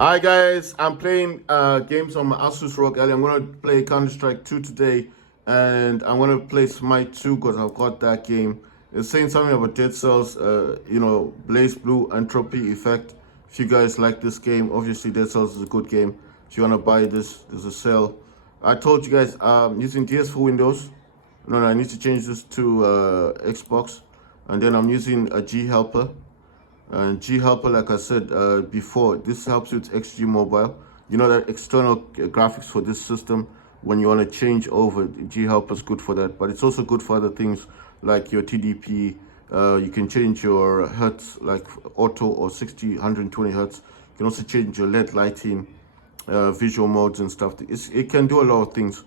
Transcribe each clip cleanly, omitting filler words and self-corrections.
Hi guys, I'm playing games on my Asus ROG. I'm gonna play Counter-Strike 2 today, and I'm gonna play Smite 2 because I've got that game. It's saying something about Dead Cells, Blaze Blue Entropy Effect. If you guys like this game, obviously Dead Cells is a good game. If you wanna buy this, there's a sale. I told you guys I'm using DS for Windows. No, I need to change this to Xbox, and then I'm using a G Helper. And G Helper, like I said before, this helps with XG Mobile. You know that external graphics for this system, when you want to change over, G Helper is good for that. But it's also good for other things like your TDP. You can change your hertz, like auto or 60, 120 hertz. You can also change your LED lighting, visual modes and stuff. It can do a lot of things.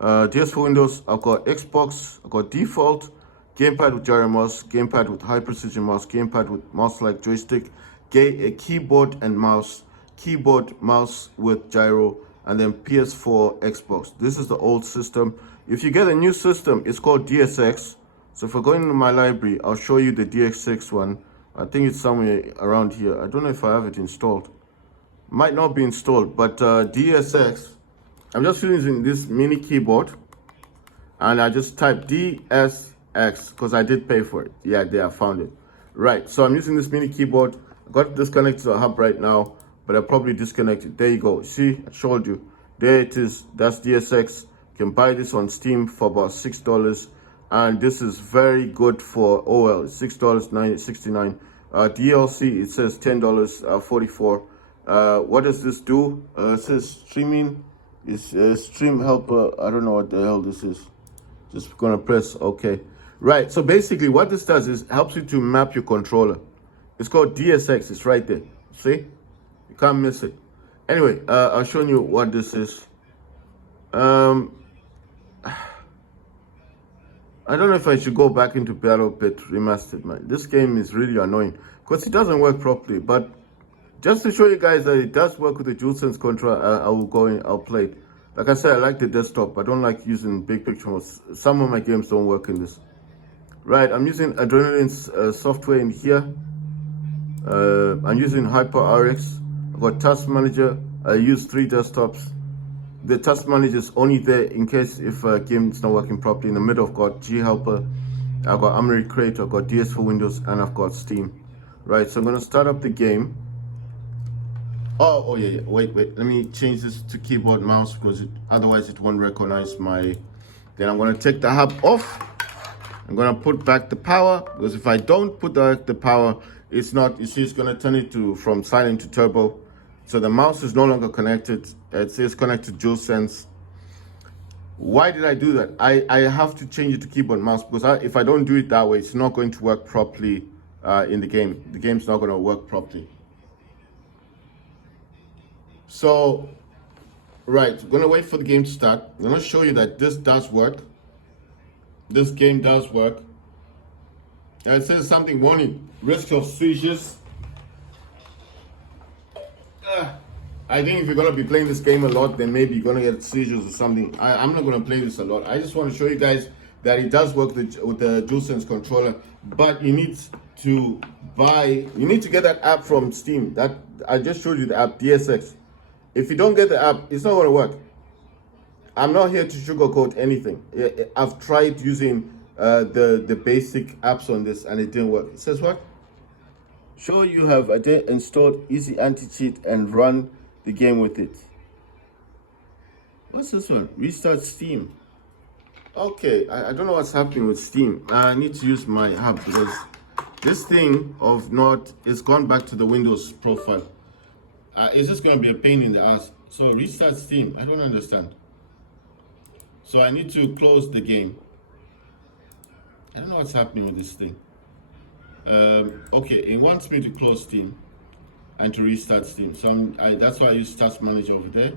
DS for Windows, I've got Xbox, I've got default, gamepad with gyro mouse, gamepad with high precision mouse, gamepad with mouse-like joystick, a keyboard and mouse, keyboard, mouse with gyro, and then PS4, Xbox. This is the old system. If you get a new system, it's called DSX. So if I go into my library, I'll show you the DSX one. I think it's somewhere around here. I don't know if I have it installed. Might not be installed, but DSX, I'm just using this mini keyboard, and I just type DSX because I did pay for it. Yeah, there, I found it. Right, so I'm using this mini keyboard. I got it disconnected to the hub right now, but I probably disconnected. There you go. See, I showed you. There it is. That's DSX. You can buy this on Steam for about $6, and this is very good for OL. $6.69. DLC, it says $10.44. What does this do? It says streaming. It's stream helper. I don't know what the hell this is. Just gonna press OK. Right, so basically what this does is helps you to map your controller. It's called DSX, it's right there. See? You can't miss it. Anyway, I'll show you what this is. I don't know if I should go back into BattleBit Remastered, man. This game is really annoying because it doesn't work properly. But just to show you guys that it does work with the DualSense controller, I will go in, I'll play it. Like I said, I like the desktop. I don't like using big picture mode. Some of my games don't work in this. Right, I'm using Adrenaline's software in here. I'm using HyperRX. I've got Task Manager. I use 3 desktops. The Task Manager is only there in case if a game is not working properly. In the middle, I've got G Helper. I've got Armory Creator. I've got DS for Windows, and I've got Steam. Right, so I'm gonna start up the game. Oh yeah. Wait. Let me change this to keyboard mouse because otherwise it won't recognize my. Then I'm gonna take the hub off. I'm gonna put back the power because if I don't put back the power, it's not. You see, it's gonna turn it to from silent to turbo. So the mouse is no longer connected. It says connected DualSense. Why did I do that? I have to change it to keyboard mouse because if I don't do it that way, it's not going to work properly in the game. The game's not gonna work properly. So, right, we're gonna wait for the game to start. I'm gonna show you that this does work. This game does work. And it says something warning, risk of seizures. I think if you're gonna be playing this game a lot, then maybe you're gonna get seizures or something. I'm not gonna play this a lot. I just want to show you guys that it does work with the DualSense controller, but you need to get that app from Steam. That I just showed you the app DSX. If you don't get the app, it's not going to work. I'm not here to sugarcoat anything. I've tried using the basic apps on this and it didn't work. It says what? Sure, you have installed Easy Anti-Cheat and run the game with it. What's this one? Restart Steam. Okay, I don't know what's happening with Steam. I need to use my hub because this thing of not is gone back to the Windows profile. It's just going to be a pain in the ass. So restart Steam. I don't understand. So I need to close the game. I don't know what's happening with this thing. Okay, it wants me to close Steam and to restart Steam. So that's why I use Task Manager over there.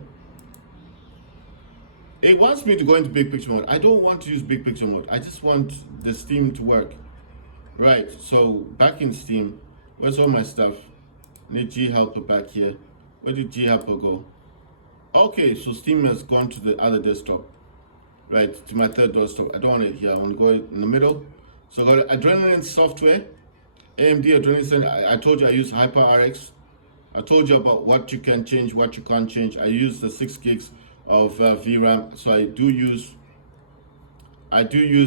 It wants me to go into big picture mode. I don't want to use big picture mode. I just want the Steam to work. Right, so back in Steam, where's all my stuff? Need G Helper back here. Where did G Helper go? Okay, so Steam has gone to the other desktop. Right, to my third desktop. I don't want it here. I want to go in the middle. So I got Adrenaline software. AMD Adrenaline. I told you I use HyperRX. I told you about what you can change, what you can't change. I use the 6 gigs of VRAM, so I do use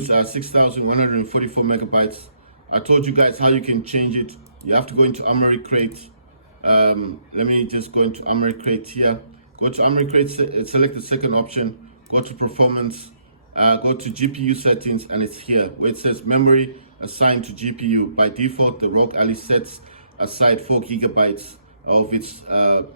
6,144 megabytes. I told you guys how you can change it. You have to go into Armory Crate. Let me just go into Armory Crate here. Go to Armory Crate, select the second option. Go to Performance. Go to GPU settings, and it's here where it says memory assigned to GPU. By default, the ROG Ally sets aside 4 gigabytes of its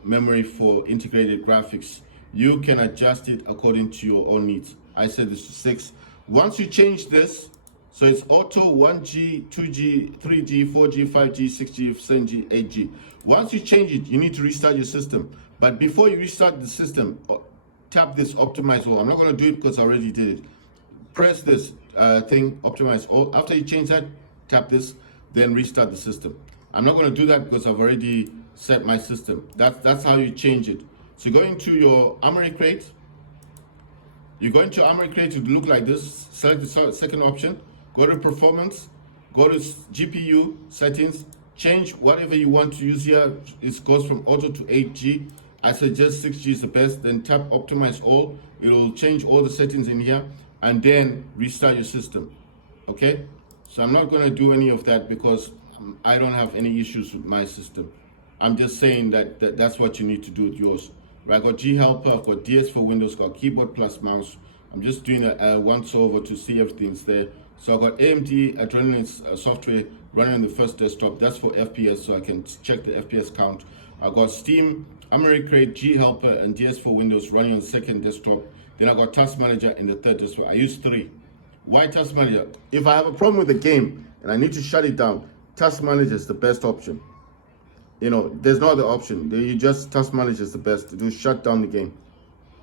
memory for integrated graphics. You can adjust it according to your own needs. I set this to 6. Once you change this, so it's auto 1G, 2G, 3G, 4G, 5G, 6G, 7G, 8G. Once you change it, you need to restart your system. But before you restart the system, tap this optimize all. I'm not going to do it because I already did it. Press this thing, optimize all. After you change that, tap this, then restart the system. I'm not going to do that because I've already set my system. That's how you change it. So go into your Armory Crate. You go into Armory Crate to look like this. Select the second option. Go to Performance. Go to GPU settings. Change whatever you want to use here. It goes from auto to 8G. I suggest 6G is the best. Then tap Optimize All. It will change all the settings in here, and then restart your system. Okay? So I'm not going to do any of that because I don't have any issues with my system. I'm just saying that's what you need to do with yours. Right, I got G Helper, I've got DS for Windows, got keyboard plus mouse. I'm just doing a once over to see everything's there. So I got AMD Adrenalin software running on the first desktop. That's for FPS, so I can check the FPS count. I got Steam, Armory Crate, G Helper, and DS for Windows running on the second desktop. Then I got Task Manager in the third desktop. I use 3. Why Task Manager? If I have a problem with the game and I need to shut it down, Task Manager is the best option. You know, there's no other option. You just Task Manager is the best to do shut down the game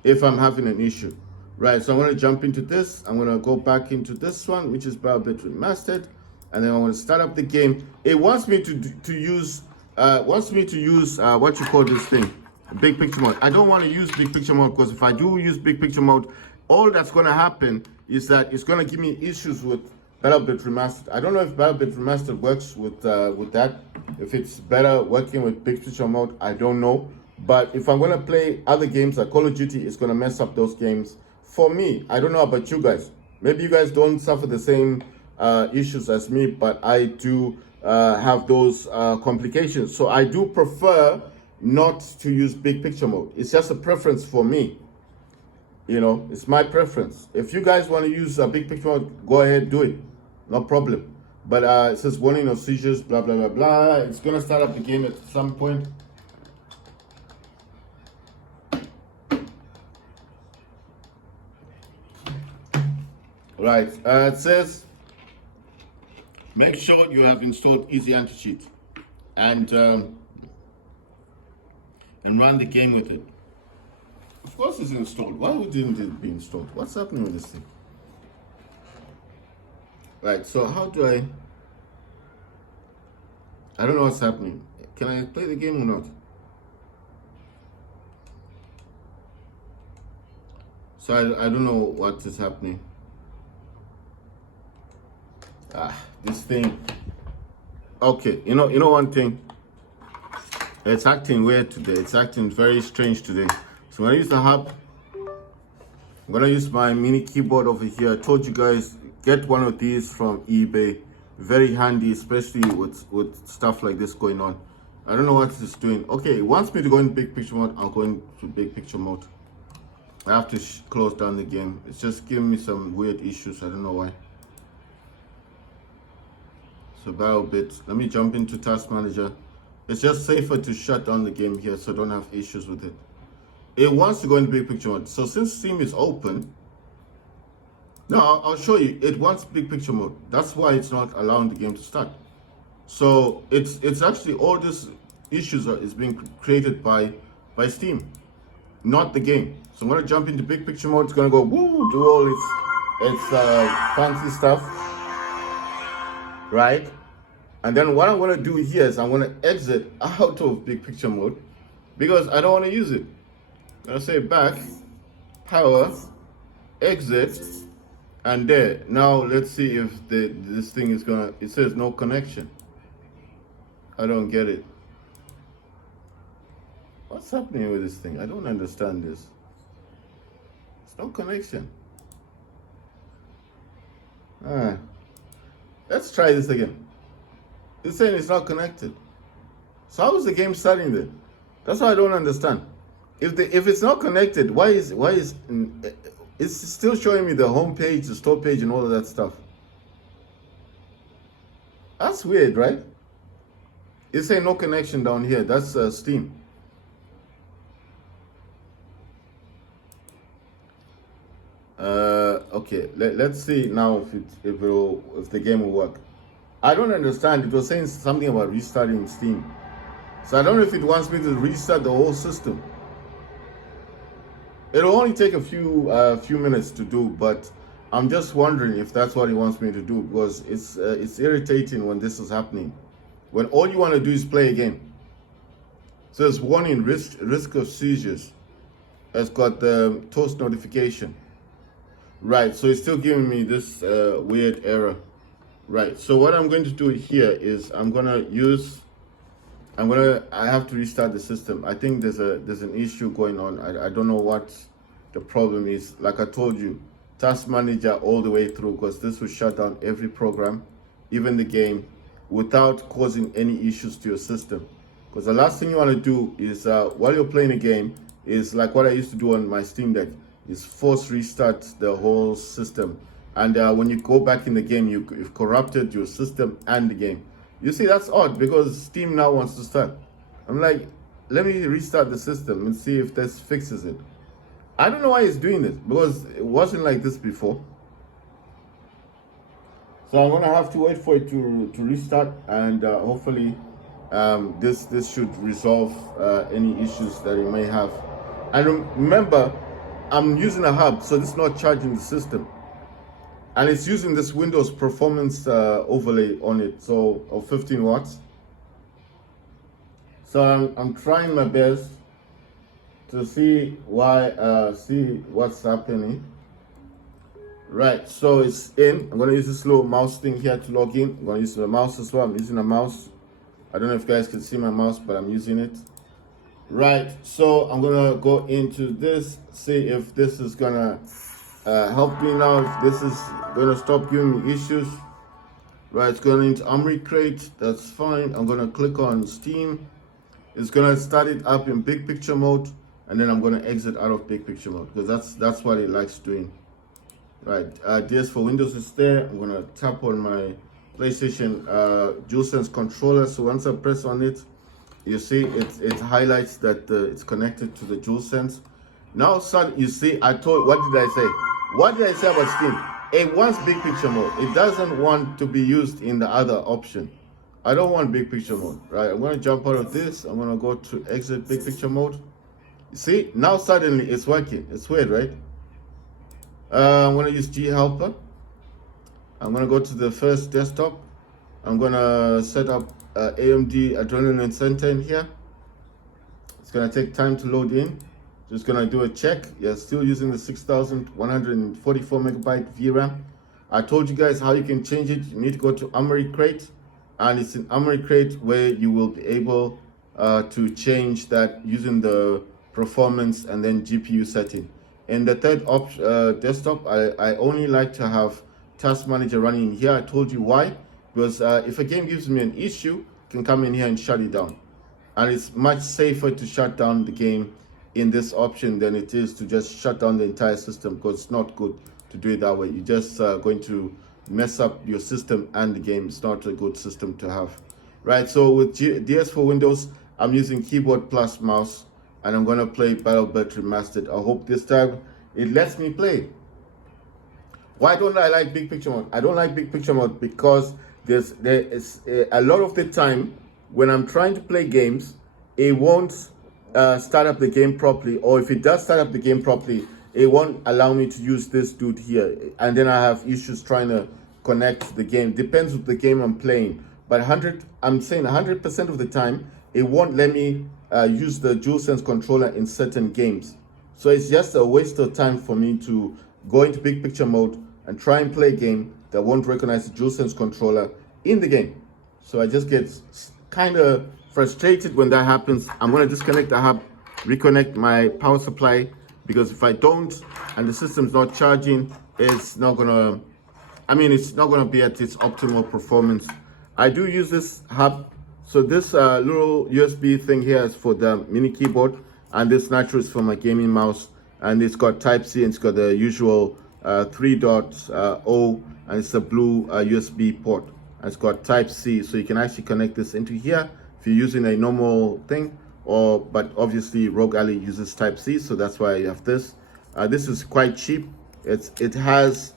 if I'm having an issue. Right, so I'm going to jump into this. I'm going to go back into this one, which is BattleBit Remastered, and then I'm going to start up the game. It wants me to use what you call this thing, big picture mode. I don't want to use big picture mode because if I do use big picture mode, all that's going to happen is that it's going to give me issues with BattleBit Remastered. I don't know if BattleBit Remastered works with that. If it's better working with big picture mode, I don't know. But if I'm gonna play other games like Call of Duty, it's gonna mess up those games. For me, I don't know about you guys. Maybe you guys don't suffer the same issues as me, but I do have those complications. So I do prefer not to use big picture mode. It's just a preference for me. You know, it's my preference. If you guys want to use a big picture mode, go ahead, do it. No problem. But it says warning of seizures, blah, blah, blah, blah. It's going to start up the game at some point. Right. It says, make sure you have installed Easy Anti-Cheat and run the game with it. Of course it's installed. Why didn't it be installed? What's happening with this thing? Right, so how do I don't know what's happening. Can I play the game or not? So I don't know what is happening. This thing. Okay, you know one thing. It's acting weird today. It's acting very strange today. So when I use the hub, I'm gonna use my mini keyboard over here. I told you guys, get one of these from eBay. Very handy, especially with stuff like this going on. I don't know what it's doing. Okay, it wants me to go in big picture mode. I'll go into big picture mode. I have to close down the game. It's just giving me some weird issues. I don't know why. So BattleBit. Let me jump into Task Manager. It's just safer to shut down the game here so I don't have issues with it. It wants to go into big picture mode. So since Steam is open, no, I'll show you. It wants big picture mode. That's why it's not allowing the game to start. So it's actually all these issues is being created by Steam, not the game. So I'm gonna jump into big picture mode. It's gonna go woo, do all its fancy stuff, right? And then what I'm gonna do here is I'm gonna exit out of big picture mode because I don't want to use it. I'm gonna say back, power, exit. And there, now let's see if this thing is gonna, it says no connection. I don't get it. What's happening with this thing? I don't understand this. There's no connection. Let's try this again. It's saying it's not connected. So how is the game starting then? That's what I don't understand. If it's not connected, why is it's still showing me the home page, the store page, and all of that stuff? That's weird, right? It's saying no connection down here. That's Steam. Okay, let's see now if the game will work. I don't understand. It was saying something about restarting Steam. So I don't know if it wants me to restart the whole system. It'll only take a few minutes to do, but I'm just wondering if that's what it wants me to do, because it's irritating when this is happening. When all you want to do is play a game. So it's warning risk of seizures. It's got the toast notification. Right, so it's still giving me this weird error. Right, so what I'm going to do here is I have to restart the system. I think there's an issue going on. I don't know what the problem is. Like I told you, Task Manager all the way through, because this will shut down every program, even the game, without causing any issues to your system. Because the last thing you want to do is, while you're playing a game, is like what I used to do on my Steam Deck, is force restart the whole system. And when you go back in the game, you've corrupted your system and the game. You see, that's odd, because Steam now wants to start. I'm like, let me restart the system and see if this fixes it. I don't know why it's doing this, because it wasn't like this before. So I'm gonna have to wait for it to restart, and hopefully this should resolve any issues that it may have. And remember, I'm using a hub, so this is not charging the system. And it's using this Windows performance overlay on it, so of 15 watts. So I'm trying my best to see what's happening. Right, so it's in. I'm gonna use this little mouse thing here to log in. I'm gonna use the mouse as well. I'm using a mouse. I don't know if you guys can see my mouse, but I'm using it. Right, so I'm gonna go into this, see if this is gonna help me now, if this is gonna stop giving me issues. Right, it's going into Armory Crate, that's fine. I'm gonna click on Steam. It's gonna start it up in big picture mode, and then I'm gonna exit out of big picture mode, because that's what it likes doing. Right, DS for Windows is there. I'm gonna tap on my PlayStation DualSense controller. So once I press on it, you see it highlights that it's connected to the DualSense. Now, son, you see, what did I say? What did I say about Steam? It wants big picture mode. It doesn't want to be used in the other option. I don't want big picture mode, right? I'm gonna jump out of this. I'm gonna go to exit big picture mode. You see, now suddenly it's working. It's weird, right? I'm gonna use G Helper. I'm gonna go to the first desktop. I'm gonna set up AMD Adrenaline Center in here. It's gonna take time to load in. Just gonna do a check. You're still using the 6144 megabyte VRAM. I told you guys how you can change it. You need to go to Armory Crate, and it's in Armory Crate where you will be able to change that using the performance and then GPU setting. In the third desktop, I only like to have Task Manager running in here. I told you why, because if a game gives me an issue, I can come in here and shut it down. And it's much safer to shut down the game in this option than it is to just shut down the entire system, because it's not good to do it that way. You're just going to mess up your system and the game. It's not a good system to have. Right, so with DS for Windows, I'm using keyboard plus mouse, and I'm gonna play BattleBit Remastered. I hope this time it lets me play. Why don't I like big picture mode? I don't like big picture mode because there is a lot of the time when I'm trying to play games, it won't start up the game properly, or if it does start up the game properly, it won't allow me to use this dude here, and then I have issues trying to connect the game. Depends with the game I'm playing, but I'm saying 100% of the time it won't let me use the DualSense controller in certain games. So it's just a waste of time for me to go into big picture mode and try and play a game that won't recognize the DualSense controller in the game. So I just get kind of frustrated when that happens. I'm going to disconnect the hub reconnect my power supply, because if I don't and the system's not charging, it's not gonna, it's not gonna be at its optimal performance. I do use this hub. So this little USB thing here is for the mini keyboard, and this naturally is for my gaming mouse. And it's got Type C, and it's got the usual 3.0, and it's a blue USB port. And it's got Type C, so you can actually connect this into here if you're using a normal thing, but obviously ROG Ally uses Type C, so that's why you have this. This is quite cheap. It has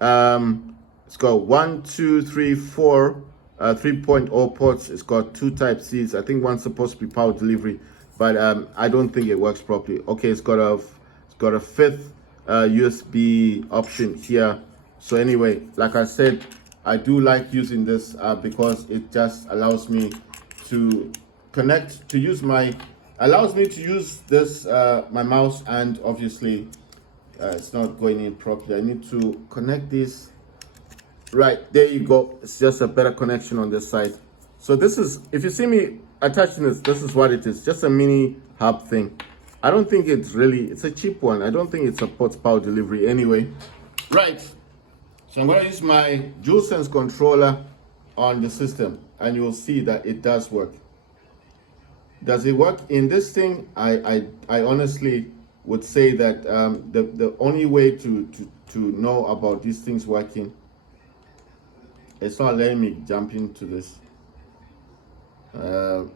it's got 1, 2, 3, 4 3.0 ports. It's got 2 Type C's. I think one's supposed to be power delivery, but I don't think it works properly. Okay, it's got a 5th USB option here. So anyway, like I said, I do like using this because it just allows me to connect, to use this my mouse, and obviously it's not going in properly. I need to connect this. Right, there you go. It's just a better connection on this side. So this is, if you see me attaching this is what it is. Just a mini hub thing. I don't think it's a cheap one. I don't think it supports power delivery anyway. Right, so I'm gonna use my DualSense controller on the system, and you'll see that it does work. Does it work in this thing? I honestly would say that the only way to know about these things working, it's not letting me jump into this. I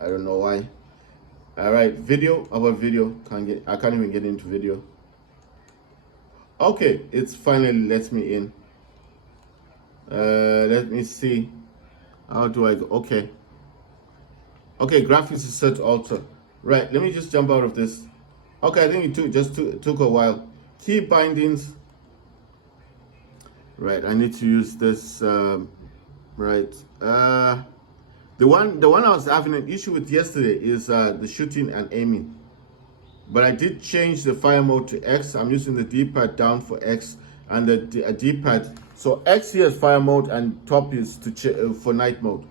don't know why. All right, video. About video, I can't even get into video. Okay, it's finally lets me in. Let me see. How do I go? Okay, graphics is set to alter. Right, let me just jump out of this. Okay, I think it took a while. Key bindings. Right, I need to use this. Right, the one I was having an issue with yesterday is the shooting and aiming. But I did change the fire mode to X. I'm using the D-pad down for X, and the D-pad. So X here is fire mode, and top is for night mode.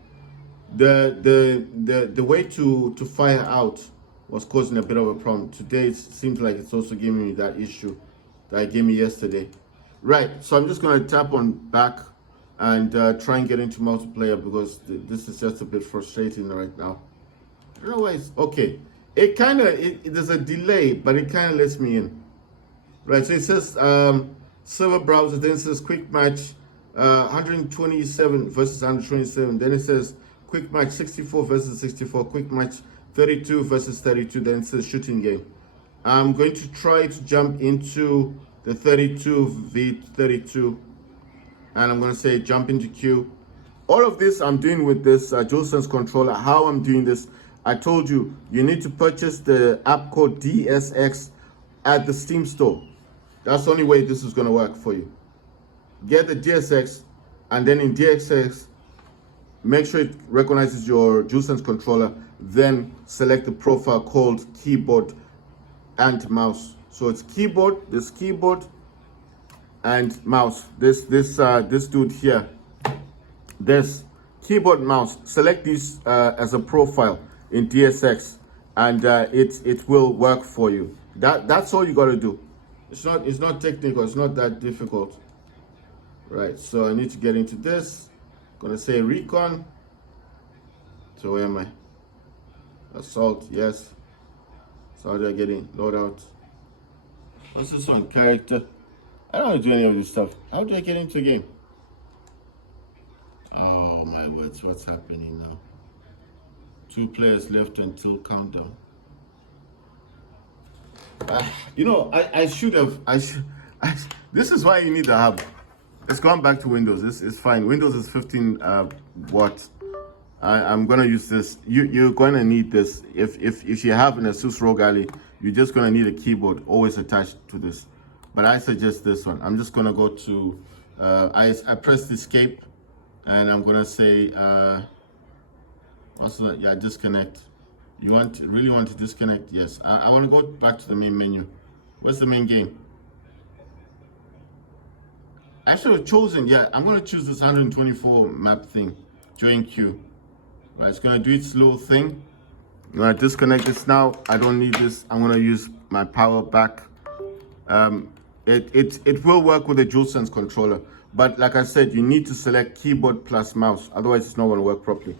The way to fire out was causing a bit of a problem. Today it seems like it's also giving me that issue that it gave me yesterday. Right, so I'm just gonna tap on back and try and get into multiplayer, because this is just a bit frustrating right now. I don't know why it's okay. It kind of, there's a delay, but it kind of lets me in. Right, so it says server browser, then it says quick match 127 versus 127. Then it says quick match 64 versus 64, quick match 32 versus 32. Then it says shooting game. I'm going to try to jump into the 32v32, and I'm going to say jump into queue. All of this I'm doing with this DualSense controller. How I'm doing this, I told you, you need to purchase the app called DSX at the Steam store. That's the only way this is going to work for you. Get the DSX, and then in DSX, make sure it recognizes your DualSense controller, then select the profile called keyboard and mouse. So it's keyboard, this keyboard and mouse. This dude here, this keyboard mouse. Select this as a profile in DSX, and it will work for you. That's all you got to do. It's not technical. It's not that difficult. Right. So I need to get into this. I'm gonna say recon. So where am I? Assault. Yes. So how do I get in? Loadout. What's this one? Character. I don't want to do any of this stuff. How do I get into the game? Oh my words, what's happening now? 2 players left until countdown. I should have. This is why you need the hub. It's gone back to Windows. It's fine. Windows is 15 watts. I'm gonna use this. You're gonna need this. If you have an Asus ROG Ally, you're just gonna need a keyboard always attached to this. But I suggest this one. I'm just gonna go to I pressed escape, and I'm gonna say also disconnect. You really want to disconnect? Yes. I want to go back to the main menu. What's the main game? I should have chosen. Yeah, I'm gonna choose this 124 map thing. Join queue. Right, it's gonna do its little thing. I'm gonna disconnect this now. I don't need this. I'm gonna use my power back. It will work with a DualSense controller, but like I said, you need to select keyboard plus mouse, otherwise it's not gonna work properly.